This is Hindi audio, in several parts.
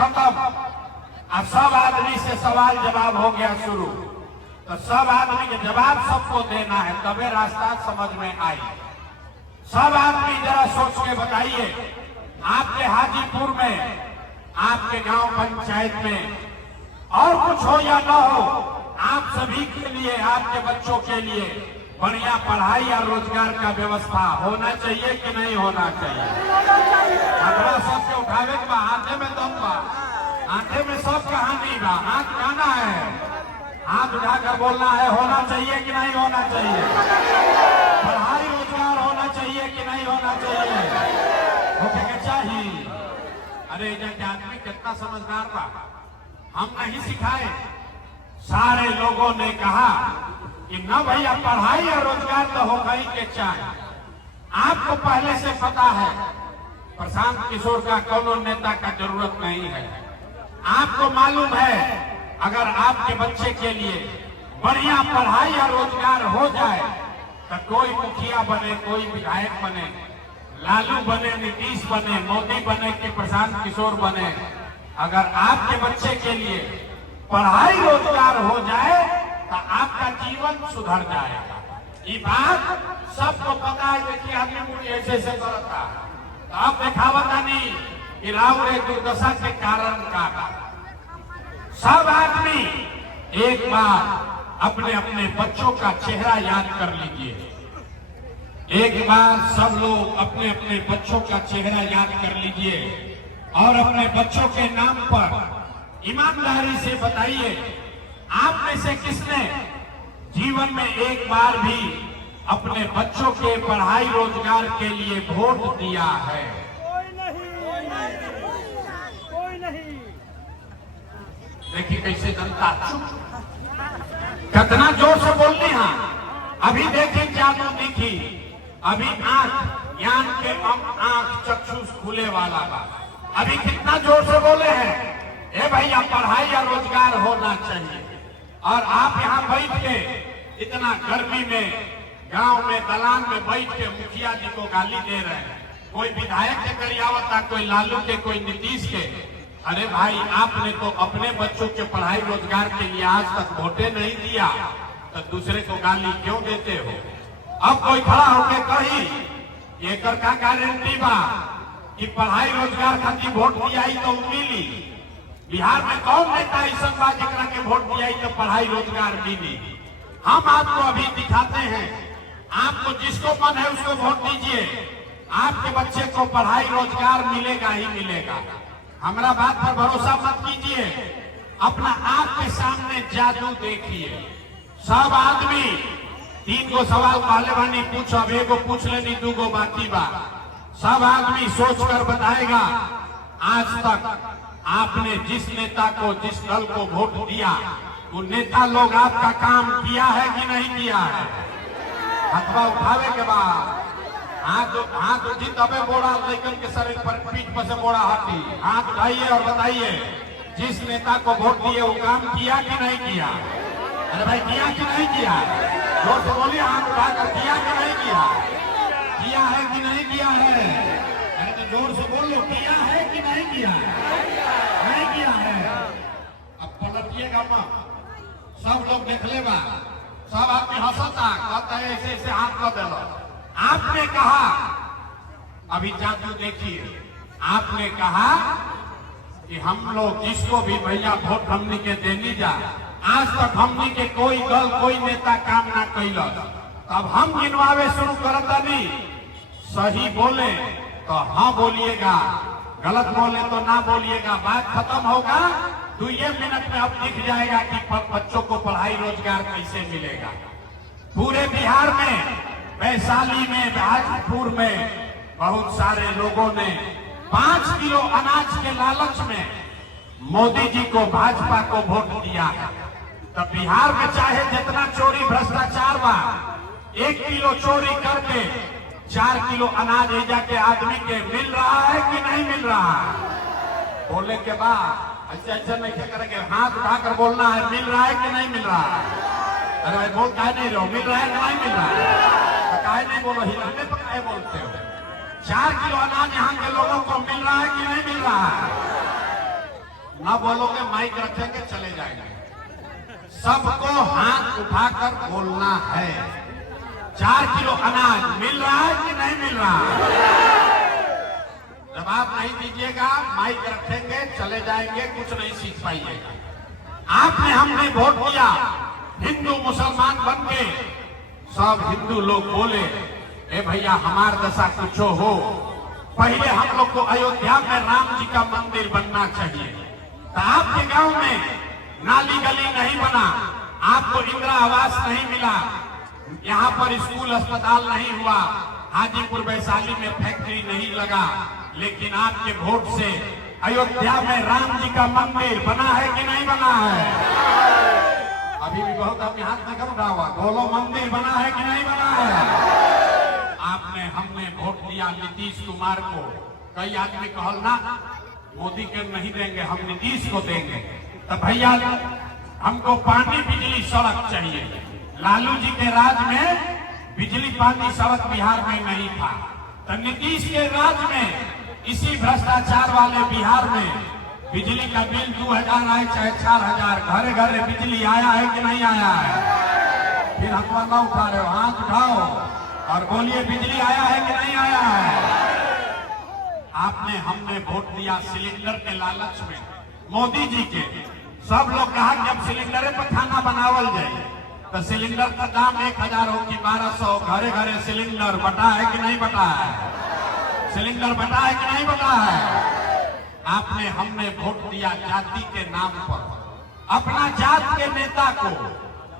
खत्म। अब सब आदमी से सवाल जवाब हो गया शुरू, तो सब आदमी के जवाब सबको देना है, तबे रास्ता समझ में आई। सब आदमी जरा सोच के बताइए, आपके हाजीपुर में, आपके गांव पंचायत में और कुछ हो या न हो, आप सभी के लिए, आपके बच्चों के लिए बढ़िया पढ़ाई और रोजगार का व्यवस्था होना चाहिए कि नहीं होना चाहिए? अगला सबके उठावे के बा, हाथे में दम बा, आंखें में सब कहानी बा, हाथ गाना है, हाथ उठाकर बोलना है, होना चाहिए कि नहीं होना चाहिए? पढ़ाई रोजगार होना चाहिए कि नहीं होना चाहिए? होके के चाहिए। अरे जब आदमी कितना समझदार बा, हम नहीं सिखाए। सारे लोगों ने कहा कि न भैया पढ़ाई और रोजगार तो होगा ही के चाहे। आपको पहले से पता है प्रशांत किशोर का कोनो नेता का जरूरत नहीं है। आपको मालूम है अगर आपके बच्चे के लिए बढ़िया पढ़ाई और रोजगार हो जाए तो कोई मुखिया बने, कोई विधायक बने, लालू बने, नीतीश बने, मोदी बने कि प्रशांत किशोर बने, अगर आपके बच्चे के लिए पढ़ाई रोजगार हो जाए तो आपका जीवन सुधर जाएगा। ये बात सबको पता है। देखिए आदमी मुझे ऐसे ऐसे करता, तो आप दिखावता नहीं कि राहुल दुर्दशा के कारण का। सब आदमी एक बार अपने अपने बच्चों का चेहरा याद कर लीजिए। एक बार सब लोग अपने अपने बच्चों का चेहरा याद कर लीजिए और अपने बच्चों के नाम पर ईमानदारी से बताइए, आप में से किसने जीवन में एक बार भी अपने बच्चों के पढ़ाई रोजगार के लिए वोट दिया है? कोई नहीं। देखिए कैसे जनता चुप, कितना जोर से बोलनी है। अभी देखिए जादू दिखी, अभी आंख ज्ञान के आंख चक्षुष खुले वाला बा, अभी कितना जोर से बोले हैं, ए भैया पढ़ाई और रोजगार होना चाहिए। और आप यहाँ बैठ के इतना गर्मी में गांव में दलान में बैठ के मुखिया जी को गाली दे रहे हैं, कोई विधायक के करियावता, कोई लालू के, कोई नीतीश के। अरे भाई आपने तो अपने बच्चों के पढ़ाई रोजगार के लिए आज तक वोटे नहीं दिया, तो दूसरे को गाली क्यों देते हो? अब कोई खड़ा होके कही एक का गारंटी बा कि पढ़ाई रोजगार खातिर वोट दिया तो मिली। बिहार में कौन नेता ऐसा बा जरा के वोट दिया तो पढ़ाई रोजगार मिली? हम आपको अभी दिखाते हैं, आपको जिसको मन है उसको वोट दीजिए, आपके बच्चे को पढ़ाई रोजगार मिलेगा ही मिलेगा। हमारा बात पर भरोसा मत कीजिए, अपना आंख के सामने जादू देखिए। सब आदमी 3 गो सवाल पहले बानी पूछ, अब एगो पूछ लेनी, 2 गो बाकी बा। सब आदमी सोच कर बताएगा आज तक आपने जिस नेता को, जिस दल को वोट दिया, वो नेता लोग आपका काम किया है कि नहीं किया है? हथवा उठावे के बाद हाथ उठी तबे बोड़ा लेकर के शरीर पर, पीठ पर से बोड़ा हटी। हाथ उठाइए और बताइए जिस नेता को वोट दिए वो काम किया कि नहीं किया? अरे भाई किया कि नहीं किया? जोर से बोलिए, हाथ उठाकर किया कि नहीं किया? किया है कि नहीं किया है? अरे तो जोर से बोलो, किया है कि नहीं किया? नहीं किया है। अब पलटिएगा मत, सब लोग देख लेगा, सब आदमी हंसता, कहता है ऐसे ऐसे हाथ कर देलो। आपने कहा, अभी जादू देखिए, आपने कहा कि हम लोग जिसको भी भैया वोट हमनी के देनी जा, आज तक हमनी के कोई दल, कोई नेता काम ना कैलस। तब हम गिनवावे शुरू करता नहीं, सही बोले तो हाँ बोलिएगा, गलत बोले तो ना बोलिएगा। बात खत्म होगा, 2 मिनट में अब दिख जाएगा कि बच्चों को पढ़ाई रोजगार कैसे मिलेगा। पूरे बिहार में, वैशाली में, हाजीपुर में बहुत सारे लोगों ने 5 किलो अनाज के लालच में मोदी जी को, भाजपा को वोट दिया है। तो बिहार में चाहे जितना चोरी भ्रष्टाचार बा, 1 किलो चोरी करके 4 किलो अनाज ले जाके आदमी के मिल रहा है कि नहीं मिल रहा है? बोलने के बाद ऐसे ऐसे नहीं करेंगे, हाथ उठाकर बोलना है, मिल रहा है कि नहीं मिल रहा है? अरे भाई बोल काहे नहीं रहो, मिल रहा है कि नहीं मिल रहा है? तो काहे नहीं बोलो, हिलाने पर काहे बोलते हो? 4 किलो अनाज यहाँ के लोगों को मिल रहा है कि नहीं मिल रहा है? ना बोलोगे माइक रखेंगे चले जाएंगे। सबको हाथ उठाकर बोलना है। 4 किलो अनाज मिल रहा है कि नहीं मिल रहा है? जब आप नहीं दीजिएगा माइक रखेंगे चले जाएंगे, कुछ नहीं सीख पाइएगा। आपने हमने वोट दिया, हिंदू मुसलमान बन के सब हिंदू लोग बोले ए भैया हमार दशा कुछ हो, पहले हम लोग को अयोध्या में राम जी का मंदिर बनना चाहिए। तो आपके गांव में नाली गली नहीं बना, आपको इंदिरा आवास नहीं मिला, यहाँ पर स्कूल अस्पताल नहीं हुआ, हाजीपुर वैशाली में फैक्ट्री नहीं लगा, लेकिन आपके वोट से अयोध्या में राम जी का मंदिर बना है कि नहीं बना है? अभी भी बहुत अपने हाथ में कर रहा हुआ, बोलो मंदिर बना है कि नहीं बना है? आपने हमने वोट दिया नीतीश कुमार को। कई आदमी कहल ना मोदी के नहीं देंगे, हम नीतीश को देंगे। तो भैया हमको पानी बिजली सड़क चाहिए। लालू जी के राज में बिजली पानी सड़क बिहार में नहीं था, तो नीतीश के राज में इसी भ्रष्टाचार वाले बिहार में बिजली का बिल 2000 आए चाहे 4000, घरे घरे बिजली आया है कि नहीं आया है? फिर हथवा ना उठा रहे हो, हाथ उठाओ और बोलिए बिजली आया है कि नहीं आया है? आपने हमने वोट दिया सिलेंडर के लालच में मोदी जी के। सब लोग कहा कि अब सिलेंडर पर खाना बनावल जाए, तो सिलेंडर का दाम 1000 हो कि 1200, घरे घरे सिलेंडर बटा है कि नहीं बटा है? सिलेंडर बटा है कि नहीं बटा है? आपने हमने वोट दिया जाति के नाम पर। अपना जात के नेता को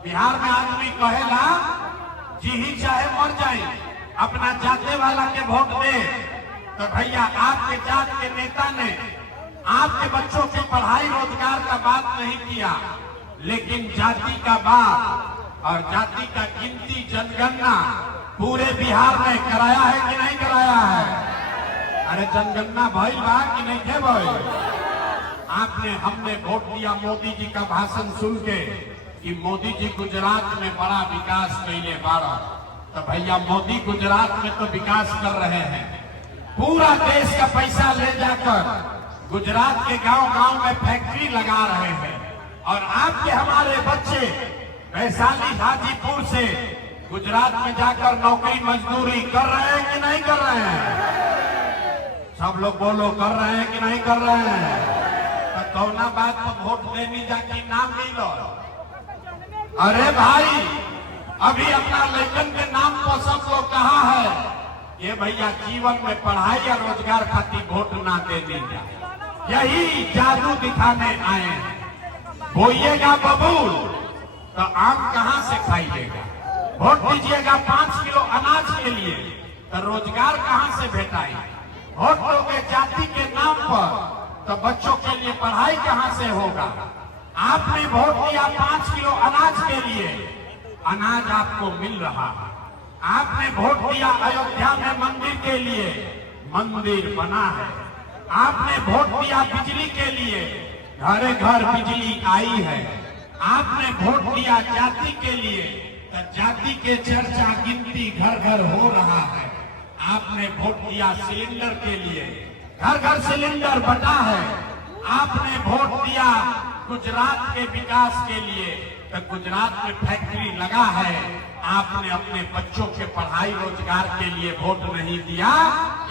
बिहार में आदमी कहेला जी ही चाहे मर जाए, अपना जाते वाला के वोट दे। तो भैया आपके जात के नेता ने आपके बच्चों की पढ़ाई रोजगार का बात नहीं किया, लेकिन जाति का बात और जाति का गिनती जनगणना पूरे बिहार में कराया है कि नहीं कराया है? अरे जनगणना भइल बा कि नहीं थे भइल? आपने हमने वोट दिया मोदी जी का भाषण सुन के कि मोदी जी गुजरात में बड़ा विकास कैले बारा। तो भैया मोदी गुजरात में तो विकास कर रहे हैं, पूरा देश का पैसा ले जाकर गुजरात के गांव-गांव में फैक्ट्री लगा रहे हैं, और आपके हमारे बच्चे वैशाली हाजीपुर से गुजरात में जाकर नौकरी मजदूरी कर रहे हैं कि नहीं कर रहे हैं? सब लोग बोलो कर रहे हैं कि नहीं कर रहे हैं? तो कौना बात पर वोट देनी जाके नाम नहीं लो। अरे भाई अभी अपना लेखन के नाम पर सब लोग कहा है ये भैया जीवन में पढ़ाई या रोजगार खातिर वोट ना दे दीजिए, यही जादू दिखाने आए हैं। बोइएगा बबूल तो आम कहां से खाइएगा? वोट दीजिएगा 5 किलो अनाज के लिए तो रोजगार कहां से भेटाई? वोट दोगे जाति के नाम पर तो बच्चों के लिए पढ़ाई कहां से होगा? आपने वोट दिया 5 किलो अनाज के लिए, अनाज आपको मिल रहा है। आपने वोट दिया अयोध्या में मंदिर के लिए, मंदिर बना है। आपने वोट दिया बिजली के लिए, घरे घर बिजली आई है। आपने वोट दिया जाति के लिए, तो जाति के चर्चा गिनती घर घर हो रहा है। आपने वोट दिया सिलेंडर के लिए, घर घर सिलेंडर बटा है। आपने वोट दिया गुजरात के विकास के लिए, तो गुजरात में फैक्ट्री लगा है। आपने अपने बच्चों के पढ़ाई रोजगार के लिए वोट नहीं दिया,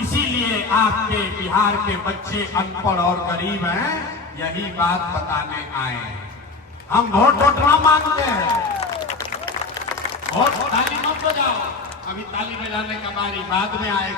इसीलिए आपके बिहार के बच्चे अनपढ़ और गरीब हैं। यही बात बताने आए हैं। हम वोट ना मांगते हैं। वोट ताली मत बजाओ, अभी ताली बजाने का बारी बाद में आएगा।